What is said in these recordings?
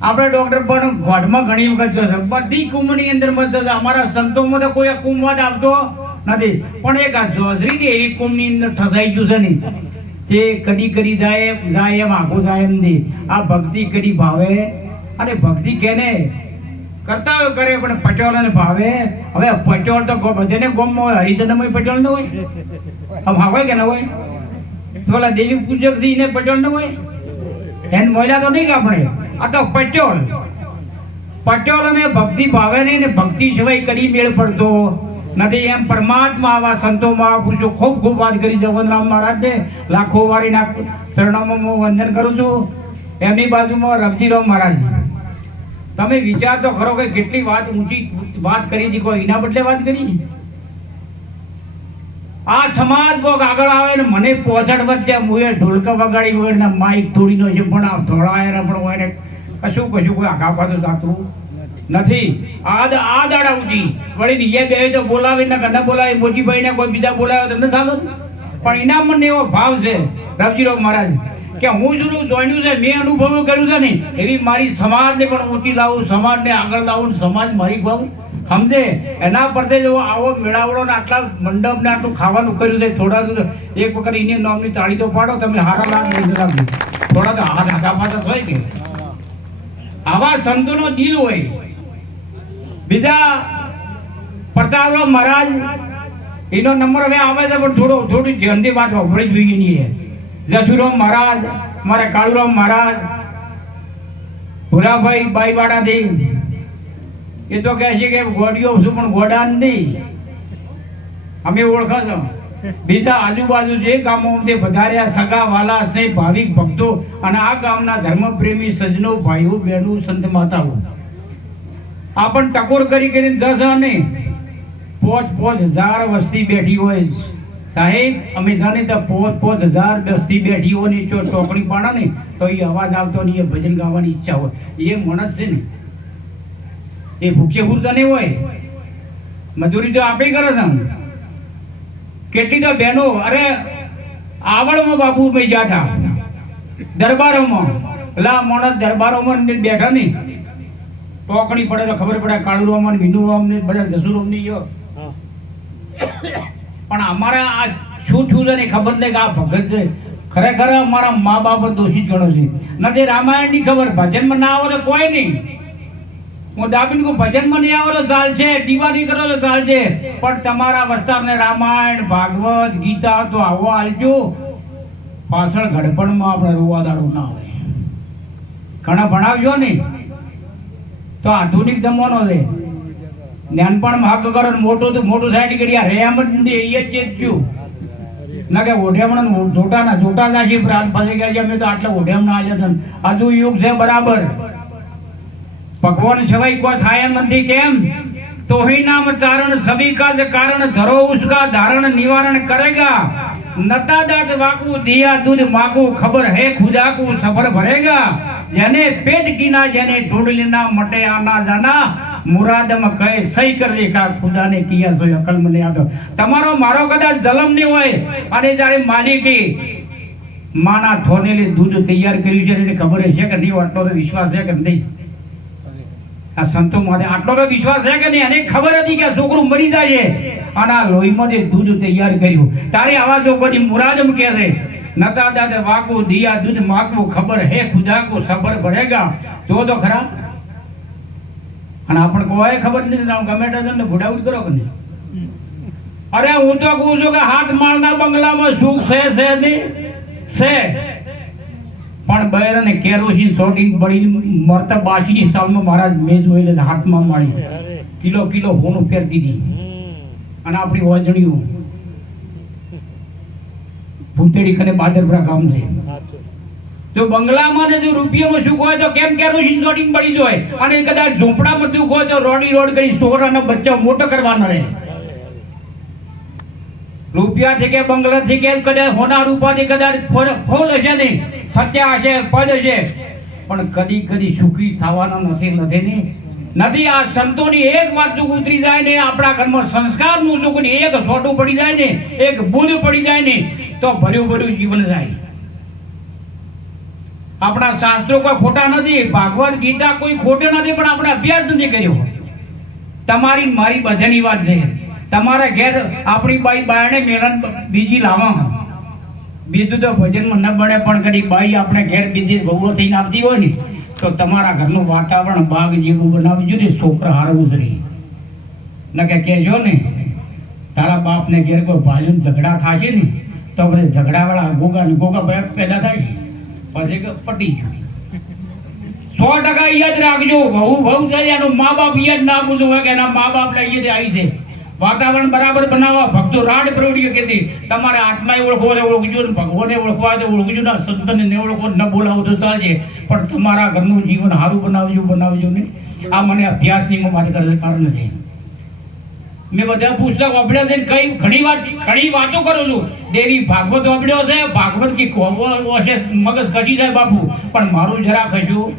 આપણે ડોક્ટર પણ ગોઢમાં ઘણી વખત છે. બધી કુંભની અંદર મસ્ત અમારા સંતોમાં તો કોઈ કુંભમાં જ આવતો નથી. પણ એક આ જોઝરીની એવી કુંભની અંદર ઠસાઈ ગયું છે ને, જે કદી કરી જાય જાય એમ આખું જાય એમ નહીં. આ ભક્તિ કરી ભાવે અને ભક્તિ કેને? કરતા હોય કરે, પણ પટેલોને ભાવે. હવે પટોળ તો બધેને ગોમમાં હોય હરિચંદ્રમાં પટોળ ન હોય? આમ ભાવે કે ન હોય? તો ઓલા દેવી પૂજકથી ને પટોળ ન હોય? એને મોયલા તો નહીં કે આપણે? આ તો પટેલ. પટેલ અને ભક્તિ ભાવે નહીં ને ભક્તિ સિવાય કરી મેળ પડતો નથી. એમ પરમાત્મા આવા સંતો મહાપુરુષો ખૂબ ખૂબ વાત કરી જગવંતરામ મહારાજને લાખો વારીના ચરણોમાં હું વંદન કરું છું. એમની બાજુમાં રવજીરાવ મહારાજ. તમે વિચાર તો ખરો કે કેટલી વાત ઊંચી વાત કરી હતી. કોઈ એના બદલે વાત કરી? આ સમાજ કોક આગળ આવે ને મને પોસઠ વધ્યા મુએ ઢોલકા વગાડી વગરના માઇક તોડીનો છે પણ આ ધોળાયરા પણ હોય ને કશું કશું કોઈ આઘા પાછું થતું નથી. આ આ દાડા ઉઠી વળી નીચે બે તો બોલાવી ને કને બોલાવી મોજીભાઈ ને કોઈ બીજા બોલાવે તમને ચાલો પણ એના મને એવો ભાવ છે રવજીરાવ મહારાજ, કે હું શું જોઈન્યું છે, મેં અનુભવ કર્યું છે ને, એવી મારી સમાજને પણ ઊંચી લાવું, સમાજને આગળ લાવું સમાજ મારી ભાવ. સમજે? એના પરથી જો આવો મેળાવડો ને આટલા મંડપ ને આટલું ખાવાનું કર્યું છે, થોડા એક વખત એની નામની તાળી તો પાડો, તમે હારા લાગ થોડા હાથ હાથા પાછા હોય કે. આવા સંતોનો દિલ હોય. બીજા પ્રતાપરાવ મહારાજ, એનો નંબર હવે આવે છે, પણ થોડો થોડી ધ્યાનથી વાત હોભળી જોઈએ નહીં જસુરામ મહારાજ, મારા કાળુરામ મહારાજ ભુરાભાઈ બાઈવાડાથી એ તો કહે છે કે ગોડીઓ છું, પણ ગોડા નહીં. અમે ઓળખા છો બીજા આજુબાજુ જે ગામો તે વધાર્યા સગા, વાલા, સ્નેહ, ભાવિક, ભક્તો અને આ ગામના ધર્મપ્રેમી સજનો ભાઈઓ, બહેનો, સંત માતાઓ. આપણ ટકોર કરી કરીને જશે ને પોચ પોચ હજાર વસ્તી બેઠી હોય. સાહેબ, અમે જાણે તો પોચ પોચ હજાર વસ્તી બેઠી હોય ને જો ચોકડી પાડે ને, તો એ અવાજ આવતો નહીં એ ભજન ગાવાની ઈચ્છા હોય. એ માણસ છે ને, એ ભૂખે ભૂરતા નહીં હોય. મજૂરી તો આપે કરે છે કેટલી તો બહેનો અરે આવડમાં બાપુ ભાઈ જાતા દરબારોમાં. પેલા માણસ દરબારોમાં બેઠા નહીં. ટોકણી પડે તો ખબર પડે કાળુરામ ને વિનુરામ ને બધા જસુરામની જો પણ અમારા આ શું છું છે ને ખબર નહીં કે આ ભગત છે ખરેખર અમારા મા બાપ દોષિત ગણો છે. નથી રામાયણની ખબર ભજનમાં ના આવે કોઈ નહીં. હું દાબીન કો ભજનમાં નહીં આવેલો ચાલ છે દીવા નહીં કરો ચાલ છે. પણ તમારા વિસ્તારને રામાયણ, ભાગવત, ગીતા તો આવો હાલજો પાછળ ઘડપણમાં આપણે રોવાદારો ના આવે ઘણા ભણાવજો ને? તો આધુનિક જમાનો છે. જ્ઞાનપણમાં હક કરો મોટું તો મોટું થાય કે આ રેમ જ એ થયું ના કે ઓઢિયામણ જોટા ના જોટા નાખી છે પ્રાણ પાસે ગયા છે અમે તો આટલા ઓઢિયામણા આવ્યા હતા હજુ યુગ છે બરાબર. ભગવાન સિવાય કોઈ થાય એમ નથી કેમ? તો ही नाम તારણ સભી કાજ કારણ ધરો ઉસકા, ધારણ નિવારણ કરેગા. નતા દાદ વાકુ દિયા દૂધ માગુ ખબર હે ખુદા ખુદાકુ, સફર ભરેગા. જેને પેટ કીના જેને ઢોડલીના મટે આના જાના. મુરાદમ કહે, સહી કરી કા ખુદાને કિયા સોય અકલ મને યાદ તમારો મારો કદાચ જલમ નહીં હોય, અને જ્યારે માલિકી માના થોનેલી દૂધ તૈયાર કર્યું છે, એને ખબર છે કે નહીં, આટલો વિશ્વાસ છે કે નહીં? આ સંતો માટે આટલો તો વિશ્વાસ છે કે નહીં? એને ખબર હતી કે છોકરું મરી જાય છે. અને આ લોહીમાં દૂધ તૈયાર કર્યું. તારે આવા જો મુરાદમ કહે છે? નતા દાદા, વાકો, દિયા, દૂધ માકવું ખબર હે ખુદા કો સબર ભરેગા. જો તો ખરા. અને આપણે કોઈ ખબર નથી તમે ગમે તમને ભૂડાઉટ કરો કે નહીં? અરે હું તો કહું છું કે હાથ માળના બંગલામાં સુખ છે છે નહીં? છે. પણ બેર અને કેરોસીન શોટિંગ બળી મરતા બાસીની સાલમાં મહારાજ મેં જોયેલે હાથમાં માળી. કિલો કિલો હોનું પહેરતી હતી અને આપણી વજણીઓ ભૂતેડી કને બાદરપુરા ગામ છે જો બંગલામાં ને જો રૂપિયામાં સુખ હોય તો કેમ કેરોસીન શોટિંગ બળી જાય? અને કદાચ ઝૂંપડામાં દુઃખ હોય તો રોડી રોડ કરી છોકરાના બચ્ચા મોટો કરવાનો રહે. છે કે બંગલા છે કે કદાચ હોના રૂપાથી કદાચ ફોલ ફોલ હશે નહીં. સત્ય હશે પદ છે. પણ કદી કદી સુખી થવાના નથી નથી ને? નથી, આ સંતોની એક વાત જો ઉતરી જાય ને, આપણા ઘરમાં સંસ્કારનું જો ને એક છોટું પડી જાય ને, એક બુંદ પડી જાય ને, તો ભર્યું ભર્યું જીવન જાય. આપણા શાસ્ત્રો કોઈ ખોટા નથી, ભાગવત ગીતા કોઈ ખોટો નથી, પણ આપણે અભ્યાસ નથી કર્યો. તમારી મારી બધાની વાત છે. તમારા ઘેર આપણી બાઈ બાયણે મેળન બીજી લાવો બીજું તો ભજનમાં ન બને, પણ કદી બાઈ આપણે ઘેર બીજી ગૌરવ થઈને આવતી હોય ને, તો તમારા ઘરનું વાતાવરણ બાગ જેવું બનાવવું જોઈએ ને, છોકરા હારવું જોઈએ ન કે કહેજો ને, તારા બાપને ઘેર કોઈ ભાજુ ઝઘડા થશે ને, તો આપણે ઝઘડાવાળા ગોગા ને ગોગા પેદા થાય છે. પછી પટી જાય સો ટકા યાદ રાખજો બહુ બહુ થાય એનું મા બાપ યાદ ના બોલવું હોય કે એના મા બાપ લઈએ આવી છે વાતાવરણ બરાબર બનાવો. ભક્તો રાડ પ્રવડીઓ કે તમારે આત્માએ ઓળખવો ને ઓળખજો ને ભગવાને ઓળખવા તો ઓળખજો ને સંતને ને ઓળખો ન બોલાવો તો ચાલજે પણ તમારા ઘરનું જીવન સારું બનાવજો બનાવજો ને. આ મને અભ્યાસની મારી કરે કારણ નથી. મેં બધા પુસ્તક વાપર્યા છે કઈ ઘણી વાત, ઘણી વાતો કરું છું. દેવી ભાગવત વાપર્યો છે ભાગવત કી હશે મગજ ખસી જાય બાપુ. પણ મારું જરા ખસ્યું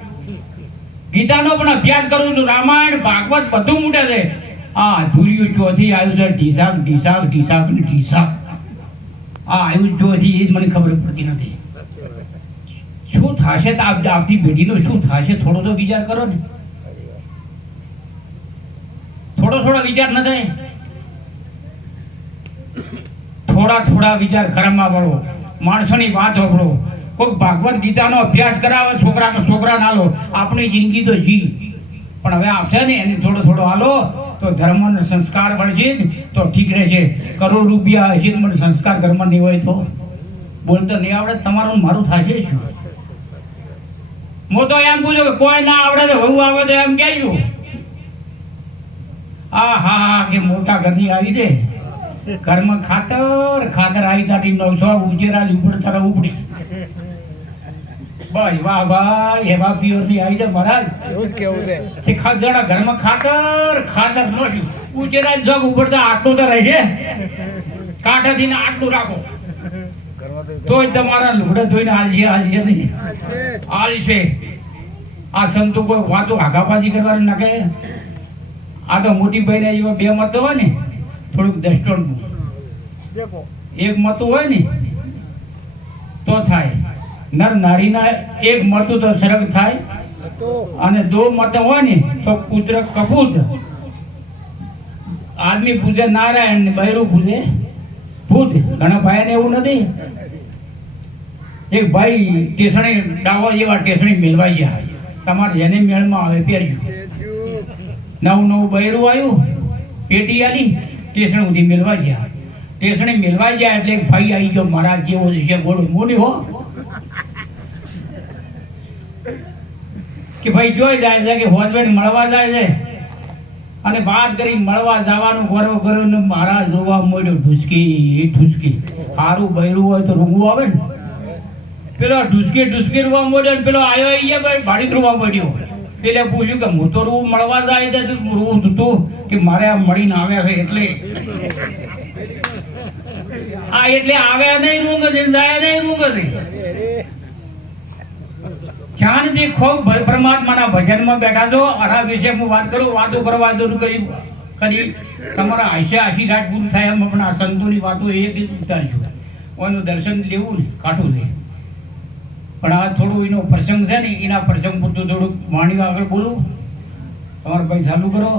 ગીતાનો પણ અભ્યાસ કરું છું. રામાયણ, ભાગવત બધું મૂટે છે. આ અધૂર્યું ચોથી આવ્યું છે, ઢીસાક ઢીસાક ઢીસાક ને ઢીસાક. આ આવ્યું ચોથી, એ જ મને ખબર પડતી નથી. શું થશે તો આપતી પેઢીનો શું થશે? થોડો તો વિચાર કરો ને. થોડો થોડો વિચાર ન થાય. થોડા થોડા વિચાર ઘરમાં વળો. માણસોની વાત હોભળો કોઈક ભાગવત ગીતાનો અભ્યાસ કરાવે છોકરા છોકરા ના લો આપણી જિંદગી તો જી. પણ હવે આવશે ને એને થોડો થોડો હાલો. તો ધર્મ અને સંસ્કાર મળશે ને, તો ઠીક રહેશે કરોડ રૂપિયા હશે મને સંસ્કાર ઘરમાં નહીં હોય તો. બોલતો નહીં આવડે, તમારું મારું થશે શું? હું તો એમ પૂછું કે કોઈ ના આવડે તો વહુ આવે તો એમ કહેજો. આ હા હા કે મોટા ગદી આવી છે. ઘરમાં ખાતર ખાતર આવી તાટી નવસો ઉજેરા ઉપર તરફ ઉપડી. બસ વાહ ભાઈ એવા પિયરની આવી જાય મહારાજ. એવું કેવું છે. શીખા જણા ઘરમાં ખાતર ખાતર નોશું ઉજેરા જગ ઉપડતા આટલું તો રહેશે કાંઠાથી ને આટલું રાખો. તો તોય તમારા લુગડા ધોઈને આલજે આલજે નહીં. આલશે આ સંતો કોઈ વાતો આઘાબાજી કરવાની ના કહે. આ તો મોટી ભાઈને જેવા બે મત હોય ને થોડુંક દસ્ટોન એક મતું હોય ને તો થાય. નર નારીના એક મતું તો સરગ થાય? અને દો મત હોય ને તો પુત્ર કપૂત. આદમી પૂજે, નારાયણ ને બૈરું પૂજે. ભૂત. ઘણા ભાઈને એવું નથી. એક ભાઈ ટેસણી, ડાવા જેવા ટેસણી મેળવાઈ ગયા. તમારે જેને મેળમાં આવે પહેર્યું. નવું નવું બૈરું આવ્યું. પેટી આલી, ટેસણ સુધી મેળવાઈ ગયા. ટેસણી મેળવાઈ ગયા એટલે એક ભાઈ આવી ગયો મારા જેવો છે, ગોળ મોની હો કે ભાઈ જોઈ જાય છે કે હોજવેડ મળવા જાય છે અને વાત કરી મળવા જવાનું ગોરવ કર્યો ને મહારાજ જોવા મળ્યો ઢુસકી ઢુસકી. સારું બૈરું હોય તો રૂંગવું આવે ને. પેલો ઢુસકી ઢુસકી રૂવા મળ્યો ને પેલો આયો અહીંયા ભાઈ ભાડી રૂવા મળ્યો. પેલે પૂછ્યું કે હું તો રૂ મળવા જાય છે રૂ તું કે મારે આ મળીને આવ્યા છે એટલે. આ એટલે આવ્યા નહીં રૂંગ છે જાય નહીં રૂંગ છે જ્ઞાનથી ખૂબ પરમાત્માના ભજનમાં બેઠા છો. આના વિશે હું વાત કરું, વાતો કરવા દૂર કરી કરી. તમારા આશા આશીર્વાદ પૂરું થાય એમ પણ આ સંતોની વાતો એ વિચારજો ઓનું દર્શન લેવું ને કાઠું છે. પણ આ થોડું એનો પ્રસંગ છે ને, એના પ્રસંગ પૂરતું થોડુંક વાણી આગળ બોલું. તમારે ભાઈ ચાલુ કરો.